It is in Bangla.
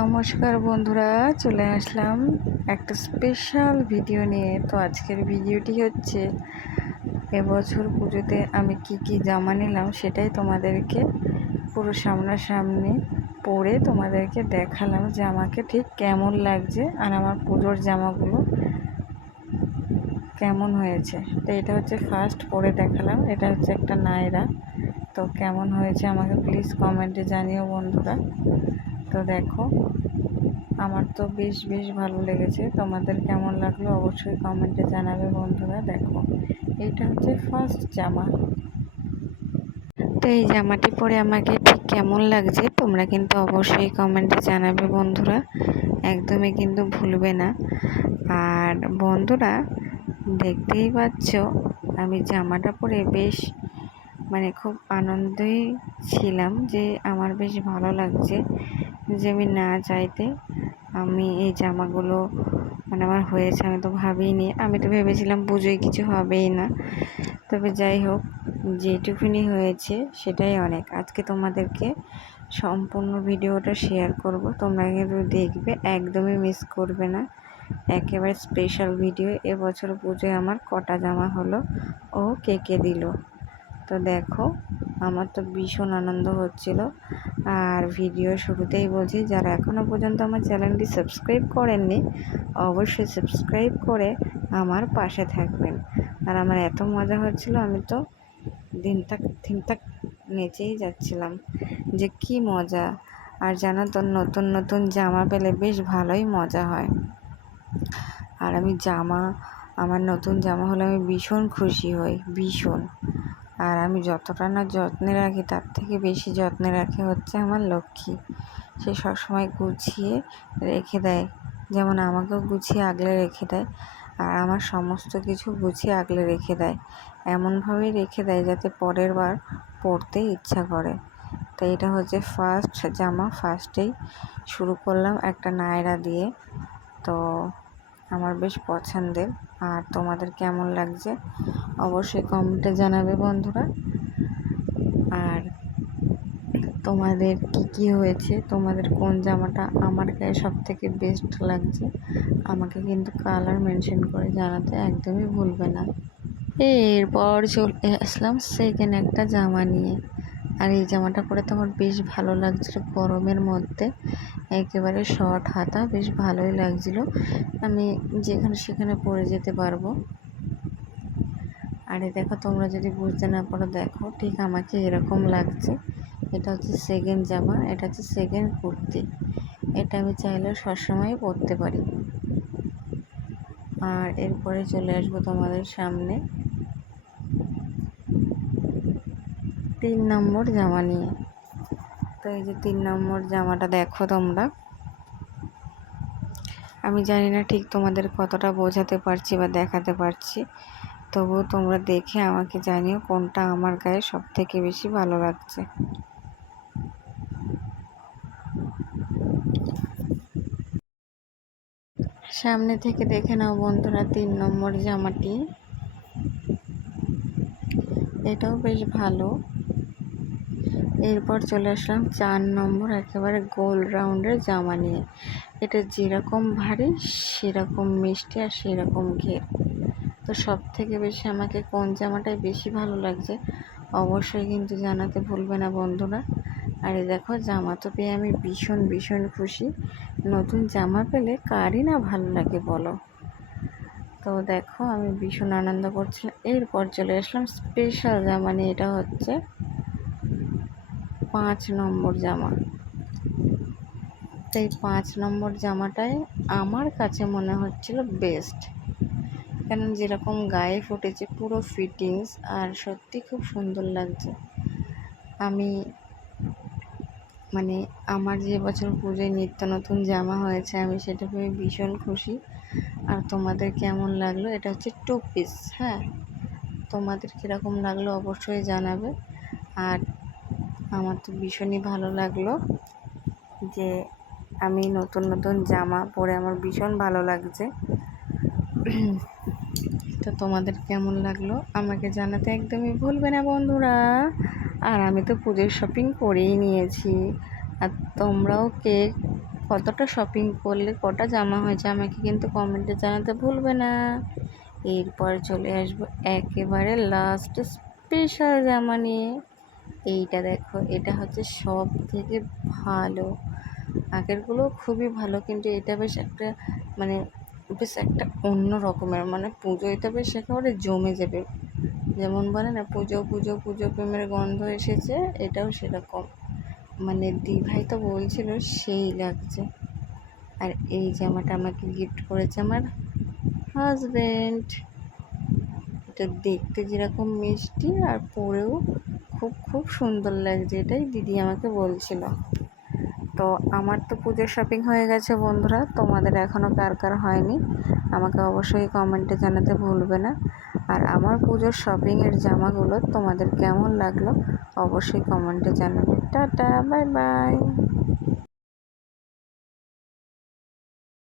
নমস্কার বন্ধুরা, চলে আসলাম একটা স্পেশাল ভিডিও নিয়ে। তো আজকের ভিডিওটি হচ্ছে, এবছর পুজোতে আমি কি কি জামা নিলাম সেটাই তোমাদেরকে পুরো সামনাসামনি পরে তোমাদেরকে দেখালাম যে আমাকে ঠিক কেমন লাগছে আর আমার পুজোর জামাগুলো কেমন হয়েছে। তো এটা হচ্ছে ফার্স্ট পরে দেখালাম, এটা হচ্ছে একটা নায়রা। তো কেমন হয়েছে আমাকে প্লিজ কমেন্টে জানিও বন্ধুরা। তো দেখো, আমার তো বেশ বেশ ভালো লেগেছে। তোমাদের কেমন লাগল অবশ্যই কমেন্টে জানাবে বন্ধুরা। দেখো এইটা হচ্ছে ফার্স্ট জামা। তো এই জামাটি পরে আমাকে ঠিক কেমন লাগছে, তোমরা কিন্তু অবশ্যই কমেন্টে জানাবে বন্ধুরা। একদমই কিন্তু ভুলবে না। আর বন্ধুরা, দেখতেই পাচ্ছ, আমি জামাটা পরে বেশ মানে খুব আনন্দই ছিলাম যে আমার বেশ ভালো লাগছে। যে আমি না চাইতে আমি এই জামাগুলো মানে আমার হয়েছে, আমি তো ভাবিনি। আমি তো ভেবেছিলাম পুজোয় কিছু হবেই না। তবে যাই হোক, যেটুকুনি হয়েছে সেটাই অনেক। আজকে তোমাদেরকে সম্পূর্ণ ভিডিওটা শেয়ার করব। তোমরা কিন্তু দেখবে, একদমই মিস করবে না। একেবারে স্পেশাল ভিডিও এবছর পুজোয় আমার কটা জামা হলো ও কে কে দিল। তো দেখো আমার তো ভীষণ আনন্দ হচ্ছিল। আর ভিডিও শুরুতেই বলছি, যারা এখনও পর্যন্ত আমার চ্যানেলটি সাবস্ক্রাইব করেননি, অবশ্যই সাবস্ক্রাইব করে আমার পাশে থাকবেন। আর আমার এত মজা হচ্ছিল, আমি তো দিন তাক, দিন থাক নেচেই যাচ্ছিলাম যে কি মজা। আর জানো তো, নতুন নতুন জামা পেলে বেশ ভালোই মজা হয়। আর আমি জামা, আমার নতুন জামা হলে আমি ভীষণ খুশি হই, ভীষণ। আর আমি যতটা না যত্নে রাখি, তার থেকে বেশি যত্নে রাখে হচ্ছে আমার লক্ষ্মী। সে সবসময় গুছিয়ে রেখে দেয়। যেমন আমাকেও গুছিয়ে আগলে রেখে দেয় আর আমার সমস্ত কিছু গুছিয়ে আগলে রেখে দেয়। এমনভাবেই রেখে দেয় যাতে পরের বার পরতে ইচ্ছা করে। তো এটা হচ্ছে ফার্স্ট জামা ফার্স্টেই শুরু করলাম একটা নায়রা দিয়ে। তো আমার বেশ পছন্দের। আর তোমাদের কেমন লাগছে অবশ্যই কমেন্টে জানাবে বন্ধুরা। আর তোমাদের কি কি হয়েছে? তোমাদের কোন জামাটা আমার গায়ে সব থেকে বেস্ট লাগছে? আমাকে কিন্তু কালার মেনশন করে জানাতে একদমই ভুলবে না। এরপর চলে আসলাম সেকেন্ড একটা জামা নিয়ে। আর এই জামাটা পরে তো আমার বেশ ভালো লাগছিল গরমের মধ্যে। একেবারে শর্ট হাতা, বেশ ভালোই লাগছিল। আমি যেখানে সেখানে পরে যেতে পারব। আরে দেখো, তোমরা যদি বুঝতে না পারো, দেখো ঠিক আমাকে এরকম লাগছে। এটা হচ্ছে সেকেন্ড জামা, এটা হচ্ছে সেকেন্ড কুর্তি। এটা আমি চাইলে সবসময় পরতে পারি। আর এরপরে চলে আসব তোমাদের সামনে। তিন নম্বর জামা নিয়ে। তো এই যে তিন নম্বর জামাটা দেখো তোমরা। আমি জানি না ঠিক তোমাদের কতটা বোঝাতে পারছি বা দেখাতে পারছি। তবুও তোমরা দেখে আমাকে জানিও কোনটা আমার গায়ে সব থেকে বেশি ভালো লাগছে। সামনে থেকে দেখে নাও বন্ধুরা তিন নম্বর জামাটি। এটাও বেশ ভালো। এরপর চলে আসলাম চার নম্বর একেবারে গোল রাউন্ডের জামা নিয়ে। এটা যেরকম ভারী, সেরকম মিষ্টি আর সেরকম ঘের। তো সব থেকে বেশি আমাকে কোন জামাটাই বেশি ভালো লাগছে, অবশ্যই কিন্তু জানাতে ভুলবে না বন্ধুরা। আর এই দেখো, জামা তো পেয়ে আমি ভীষণ ভীষণ খুশি। নতুন জামা পেলে কারই না ভালো লাগে বলো। তো দেখো, আমি ভীষণ আনন্দ করছিলাম। এরপর চলে আসলাম স্পেশাল জামা নিয়ে, এটা হচ্ছে পাঁচ নম্বর জামা। তো এই পাঁচ নম্বর জামাটাই আমার কাছে মনে হচ্ছিল বেস্ট কেন যেরকম গায়ে ফুটেছে পুরো ফিটিংস আর সত্যি খুব সুন্দর লাগছে। আমি মানে আমার যে বছর পুজোয় নিত্য নতুন জামা হয়েছে, আমি সেটা পেয়ে ভীষণ খুশি। আর তোমাদের কেমন লাগল? এটা হচ্ছে টু পিস হ্যাঁ? তোমাদের কীরকম লাগল অবশ্যই জানাবে। আর আমার তো ভীষণই ভালো লাগল যে আমি নতুন নতুন জামা পরে আমার ভীষণ ভালো লাগছে। তো তোমাদের কেমন লাগল? আমাকে জানাতে একদমই ভুলবে না বন্ধুরা। আর আমি তো পুজোর শপিং করেই নিয়েছি। আর তোমরাও কে কতটা শপিং করলে, কটা জামা হয়েছে আমাকে কিন্তু কমেন্টে জানাতে ভুলবে না। এরপর চলে আসব একেবারে লাস্ট স্পেশাল জামা নিয়ে। এইটা দেখো, এটা হচ্ছে সব থেকে ভালো। আগেরগুলো খুবই ভালো, কিন্তু এটা বেশ একটা মানে বেশ একটা অন্য রকমের মানে পুজো, এটা বেশ একেবারে জমে যাবে। যেমন বলে না, পুজো পুজো পুজো প্রেমের গন্ধ এসেছে, এটাও সেরকম। মানে দিভাই তো বলছিল সেই লাগছে। আর এই জামাটা আমাকে গিফট করেছে আমার হাজবেন্ড এটা দেখতে যেরকম মিষ্টি, আর পরেও খুব খুব সুন্দর লাগছে এটাই দিদি আমাকে বলছিল। তো আমার তো পুজোর শপিং হয়ে গেছে বন্ধুরা, তোমাদের এখনও কার কার হয়নি? আমাকে অবশ্যই কমেন্টে জানাতে ভুলবে না। আর আমার পুজোর শপিংয়ের জামাগুলো তোমাদের কেমন লাগল, অবশ্যই কমেন্টে জানাবে। Tata bye bye